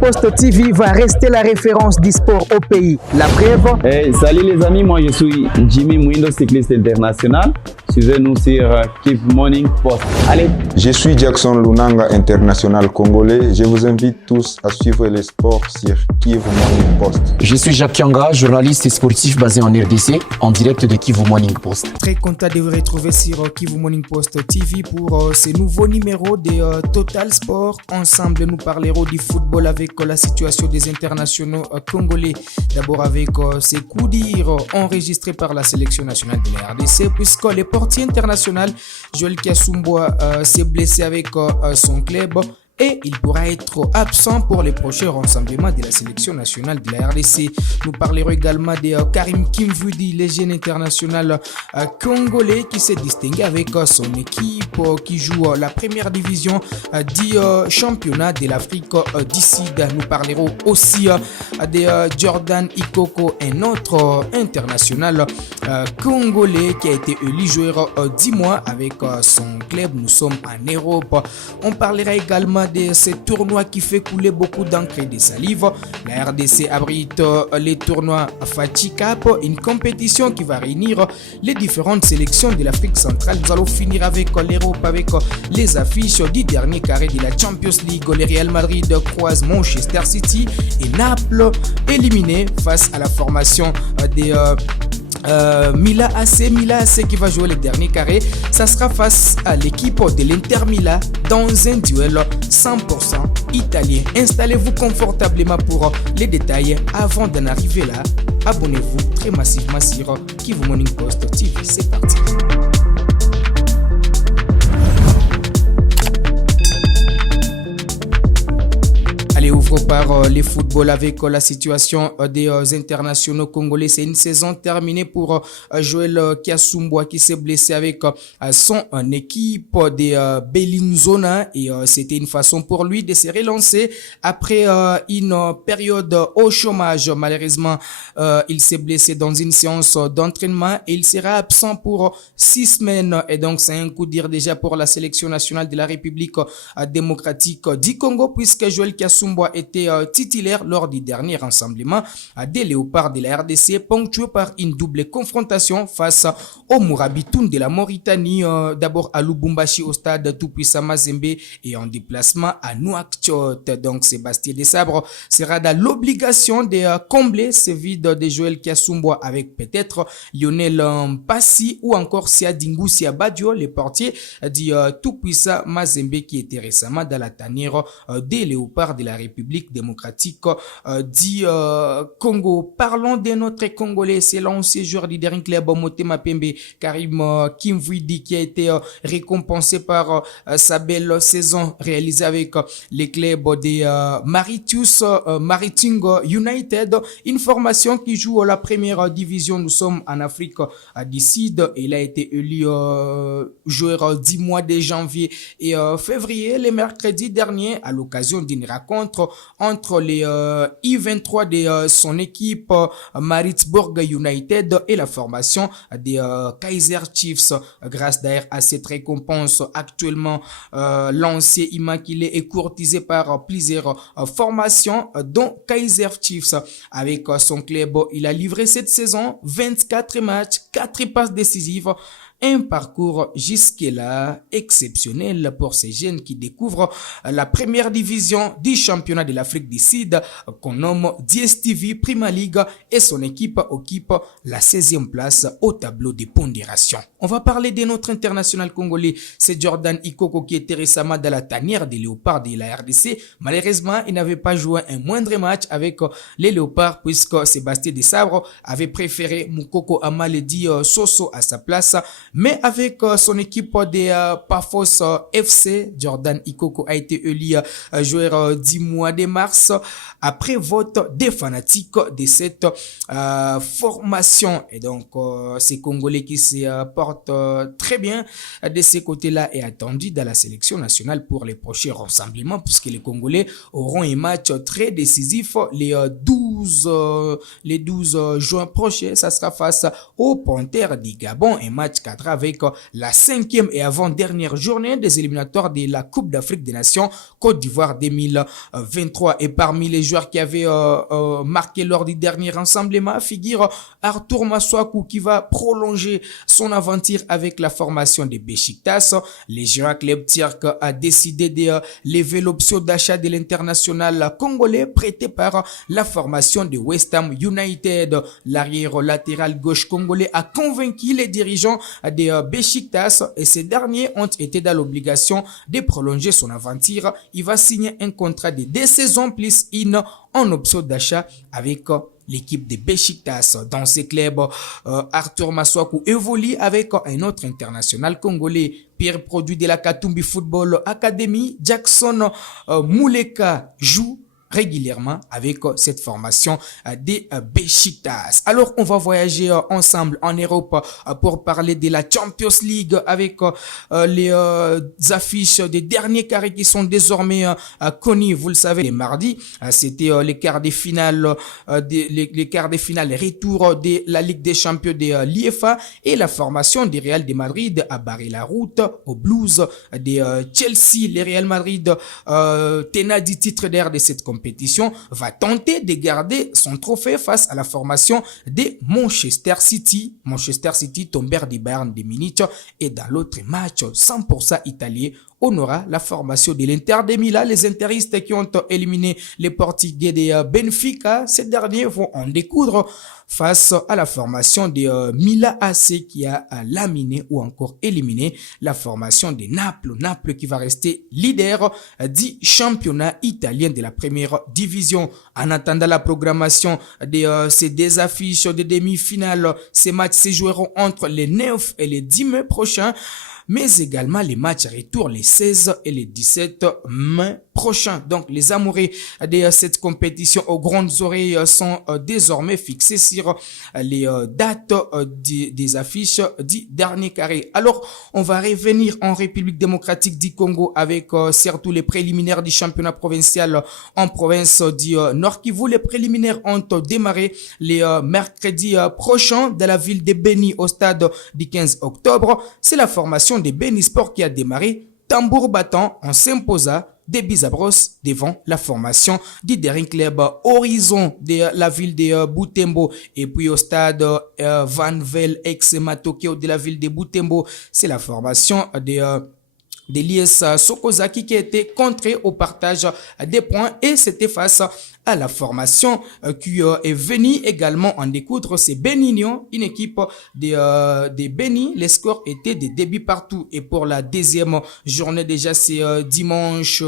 Post TV va rester la référence du sport au pays. La preuve. Salut les amis, moi je suis Jimmy Mwindo, cycliste international. Suivez-nous sur Kivu Morning Post. Allez. Je suis Jackson Lunanga, international congolais. Je vous invite tous à suivre les sports sur Kivu Morning Post. Je suis Jacques Kianga, journaliste et sportif basé en RDC, en direct de Kivu Morning Post. Très content de vous retrouver sur Kivu Morning Post TV pour ce nouveau numéro de Total Sport. Ensemble, nous parlerons du football avec la situation des internationaux congolais. D'abord avec ces coups durs enregistrés par la sélection nationale de la RDC, puisque le portier international Joël Kiassoumboua s'est blessé avec son club et il pourra être absent pour les prochains rassemblements de la sélection nationale de la RDC. Nous parlerons également de Karim Kimvudi, le jeune international congolais qui s'est distingué avec son équipe qui joue la première division du championnat de l'Afrique du Sud. Nous parlerons aussi de Jordan Ikoko, un autre international congolais qui a été élu joueur 10 mois avec son club. Nous sommes en Europe. On parlera également de ce tournoi qui fait couler beaucoup d'encre et de salive. La RDC abrite les tournois Fati Cup, une compétition qui va réunir les différentes sélections de l'Afrique centrale. Nous allons finir avec l'Europe, avec les affiches du dernier carré de la Champions League. Le Real Madrid croise Manchester City et Naples éliminé face à la formation des Milan AC qui va jouer le dernier carré. Ça sera face à l'équipe de l'Inter Milan dans un duel 100% italien. Installez-vous confortablement pour les détails. Avant d'en arriver là, abonnez-vous très massivement sur Kivu Morning Post TV. C'est parti. Ouvre par les footballs avec la situation des internationaux congolais. C'est une saison terminée pour Joël Kiassoumboua qui s'est blessé avec son équipe de Bellinzona et c'était une façon pour lui de se relancer après une période au chômage. Malheureusement, il s'est blessé dans une séance d'entraînement et il sera absent pour 6 semaines et donc c'est un coup dur déjà pour la sélection nationale de la République démocratique du Congo puisque Joël Kiassoumboua était titulaire lors du dernier rassemblement des Léopards de la RDC, ponctué par une double confrontation face au Mourabitoun de la Mauritanie, d'abord à Lubumbashi au stade Tout-Puissant Mazembe et en déplacement à Nouakchott. Donc Sébastien Desabre sera dans l'obligation de combler ce vide de Joël Kiassoumboua avec peut-être Lionel Mpassi ou encore Siadingou Siabadio, les portiers du Tout-Puissant Mazembe qui était récemment dans la tanière des Léopards de la République démocratique du Congo. Parlons de notre Congolais, c'est l'ancien joueur du dernier club Motema Pembe, Karim Kimvudi, qui a été récompensé par sa belle saison réalisée avec les clubs des Mariting United, une formation qui joue la première division. Nous sommes en Afrique du Sud. Il a été élu joueur 10 mois de janvier et février, le mercredi dernier, à l'occasion d'une rencontre entre les I-23 de son équipe Maritzburg United et la formation des Kaiser Chiefs. Grâce d'ailleurs à cette récompense, actuellement l'ancien immaculé est courtisé par plusieurs formations dont Kaiser Chiefs. Avec son club, il a livré cette saison 24 matchs, 4 passes décisives. Un parcours jusque-là exceptionnel pour ces jeunes qui découvrent la première division du championnat de l'Afrique du Sud qu'on nomme DStv Prima League et son équipe occupe la 16e place au tableau des pondérations. On va parler de notre international congolais, c'est Jordan Ikoko qui était récemment dans la tanière des Léopards de la RDC. Malheureusement, il n'avait pas joué un moindre match avec les Léopards puisque Sébastien Desabre avait préféré Moukoko Amaledi Soso à sa place. Mais avec son équipe de Pafos FC, Jordan Ikoko a été élu joueur 10 mois de mars après vote des fanatiques de cette formation. Et donc, ces Congolais qui se portent très bien de ces côtés-là est attendu dans la sélection nationale pour les prochains rassemblements puisque les Congolais auront un match très décisif les 12 juin prochain. Ça sera face aux Panthères du Gabon, un match quand encadra avec la 5e et avant-dernière journée des éliminatoires de la Coupe d'Afrique des Nations Côte d'Ivoire 2023. Et parmi les joueurs qui avaient marqué lors du dernier rassemblement figure Arthur Massakou qui va prolonger son aventure avec la formation de Beşiktaş. Les Gérard Club Turc a décidé de lever l'option d'achat de l'international congolais prêté par la formation de West Ham United. L'arrière latéral gauche congolais a convaincu les dirigeants de Beşiktaş et ces derniers ont été dans l'obligation de prolonger son aventure. Il va signer un contrat de 2 saisons plus une en option d'achat avec l'équipe de Beşiktaş. Dans ces clubs, Arthur Massakou évolue avec un autre international congolais, pire produit de la Katumbi Football Academy, Jackson Mouleka joue régulièrement avec cette formation des Beşiktaş. Alors, on va voyager ensemble en Europe pour parler de la Champions League avec les affiches des derniers carrés qui sont désormais connus. Vous le savez, les mardis, c'était les quarts de finale, les quarts de finale retour de la Ligue des Champions de l'IFA et la formation du Real de Madrid a barré la route aux Blues de Chelsea. Le Real Madrid, tenant du titre d'air de cette compétition, va tenter de garder son trophée face à la formation de Manchester City. Manchester City tombèrent du Bayern de Munich et dans l'autre match 100% italien on aura la formation de l'Inter de Milan. Les interistes qui ont éliminé les Portugais de Benfica, ces derniers vont en découdre face à la formation de Milan AC qui a laminé ou encore éliminé la formation de Naples. Naples qui va rester leader du championnat italien de la première division. En attendant la programmation de ces deux affiches de demi-finale, ces matchs se joueront entre les 9 et les 10 mai prochains, mais également les matchs retour les 16 et les 17 mai prochains. Donc les amoureux de cette compétition aux grandes oreilles sont désormais fixés sur les dates des affiches du dernier carré. Alors on va revenir en République démocratique du Congo avec surtout les préliminaires du championnat provincial en province du Nord Kivu. Les préliminaires ont démarré les mercredis prochains dans la ville de Beni au stade du 15 octobre. C'est la formation de Beni Sport qui a démarré tambour battant en s'imposant des Bizabros devant la formation du Daring Club Horizon de la ville de Butembo. Et puis au stade Van Vel ex-Matokeo de la ville de Butembo, c'est la formation de l'IS Sokozaki qui a été contrée au partage des points et c'était face à la formation qui est venue également en découdre, c'est Benigno, une équipe de Beni. Les scores étaient des débuts partout et pour la deuxième journée déjà c'est dimanche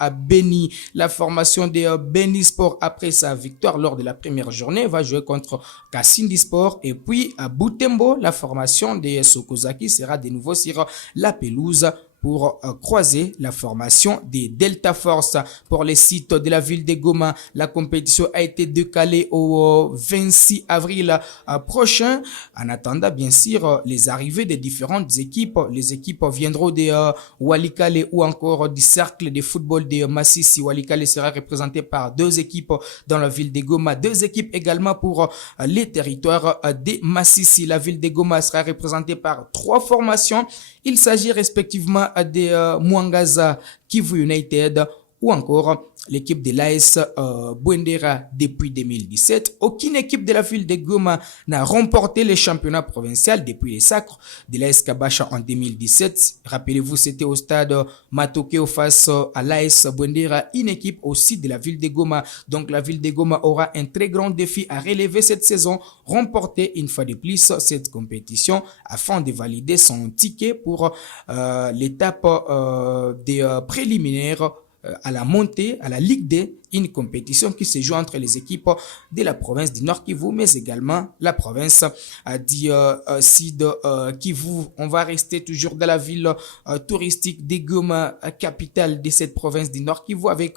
à Beni. La formation de Beni Sport après sa victoire lors de la première journée va jouer contre Kasindi Sport et puis à Butembo la formation de Sokozaki sera de nouveau sur la pelouse pour croiser la formation des Delta Force. Pour les sites de la ville de Goma, la compétition a été décalée au 26 avril prochain. En attendant, bien sûr, les arrivées des différentes équipes. Les équipes viendront de Walikale ou encore du cercle de football de Massissi. Walikale sera représenté par 2 équipes dans la ville de Goma. 2 équipes également pour les territoires de Massissi. La ville de Goma sera représentée par 3 formations. Il s'agit respectivement de Mwangaza, Kivu United ou encore l'équipe de l'AS Bwendera depuis 2017. Aucune équipe de la ville de Goma n'a remporté le championnat provincial depuis les sacres de l'AS Kabasha en 2017. Rappelez-vous, c'était au stade Matokeo face à l'AS Bwendera, une équipe aussi de la ville de Goma. Donc la ville de Goma aura un très grand défi à relever cette saison, remporter une fois de plus cette compétition afin de valider son ticket pour l'étape des préliminaires à la montée, à la Ligue D, une compétition qui se joue entre les équipes de la province du Nord Kivu, mais également la province du Sud Kivu. On va rester toujours dans la ville touristique de Goma, capitale de cette province du Nord Kivu, avec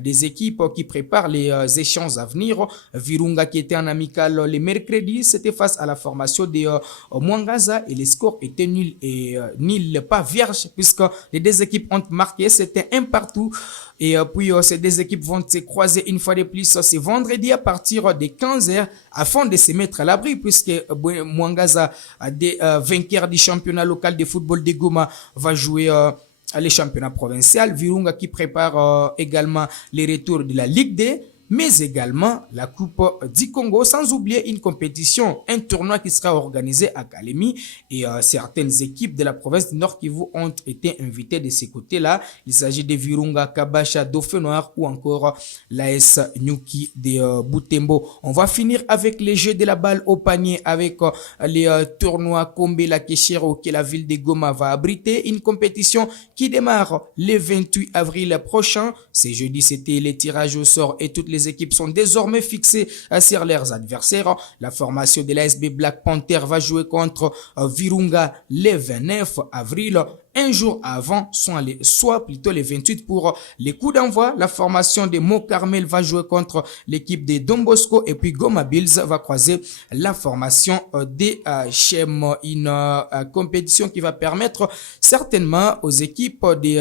des équipes qui préparent les échanges à venir. Virunga qui était en amical les mercredis, c'était face à la formation de Mwangaza et les scores étaient nuls et pas vierges puisque les 2 équipes ont marqué, c'était un partout Et puis, ces deux équipes vont se croiser une fois de plus ce vendredi à partir de 15h afin de se mettre à l'abri puisque Mwangaza, vainqueur du championnat local de football de Goma, va jouer les championnats provinciaux. Virunga qui prépare également les retours de la Ligue D, mais également la Coupe du Congo, sans oublier une compétition, un tournoi qui sera organisé à Kalemi et certaines équipes de la province du Nord Kivu ont été invitées de ces côtés-là. Il s'agit de Virunga, Kabasha, Dauphin Noir ou encore l'AS Nyuki de Butembo. On va finir avec les jeux de la balle au panier avec les tournois Kombe la Keshero que la ville de Goma va abriter. Une compétition qui démarre le 28 avril prochain. C'est jeudi, c'était les tirages au sort et toutes les équipes sont désormais fixées sur leurs adversaires. La formation de l'ASB Black Panther va jouer contre Virunga le 29 avril. Un jour avant, soit plutôt le 28 pour les coups d'envoi. La formation de Mo Carmel va jouer contre l'équipe de Don Bosco et puis Goma Bills va croiser la formation des Chem. Une compétition qui va permettre certainement aux équipes de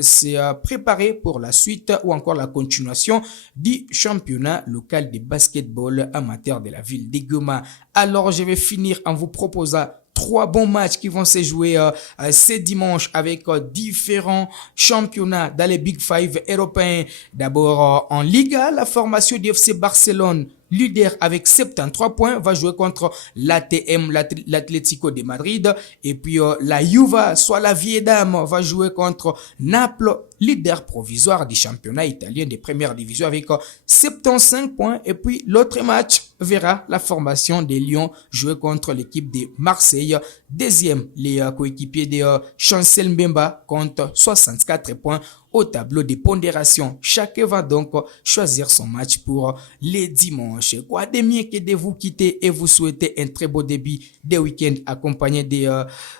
se préparer pour la suite ou encore la continuation du championnat local de basketball amateur de la ville de Goma. Alors, je vais finir en vous proposant 3 bons matchs qui vont se jouer ce dimanche avec différents championnats dans les Big Five européens. D'abord en Liga, la formation du FC Barcelone, leader avec 73 points, va jouer contre l'ATM, l'Atlético de Madrid. Et puis la Juve, soit la vieille dame, va jouer contre Naples, leader provisoire du championnat italien de première division avec 75 points. Et puis l'autre match verra la formation des Lions jouer contre l'équipe de Marseille. Deuxième, les coéquipiers de Chancel Mbemba comptent 64 points au tableau de pondération. Chacun va donc choisir son match pour les dimanches. Quoi de mieux que de vous quitter et vous souhaiter un très beau début de week-end accompagné de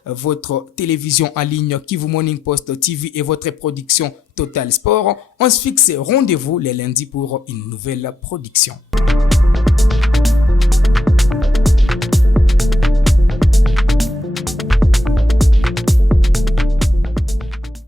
votre télévision en ligne Kivu Morning Post TV et votre production Total Sport. On se fixe rendez-vous les lundis pour une nouvelle production.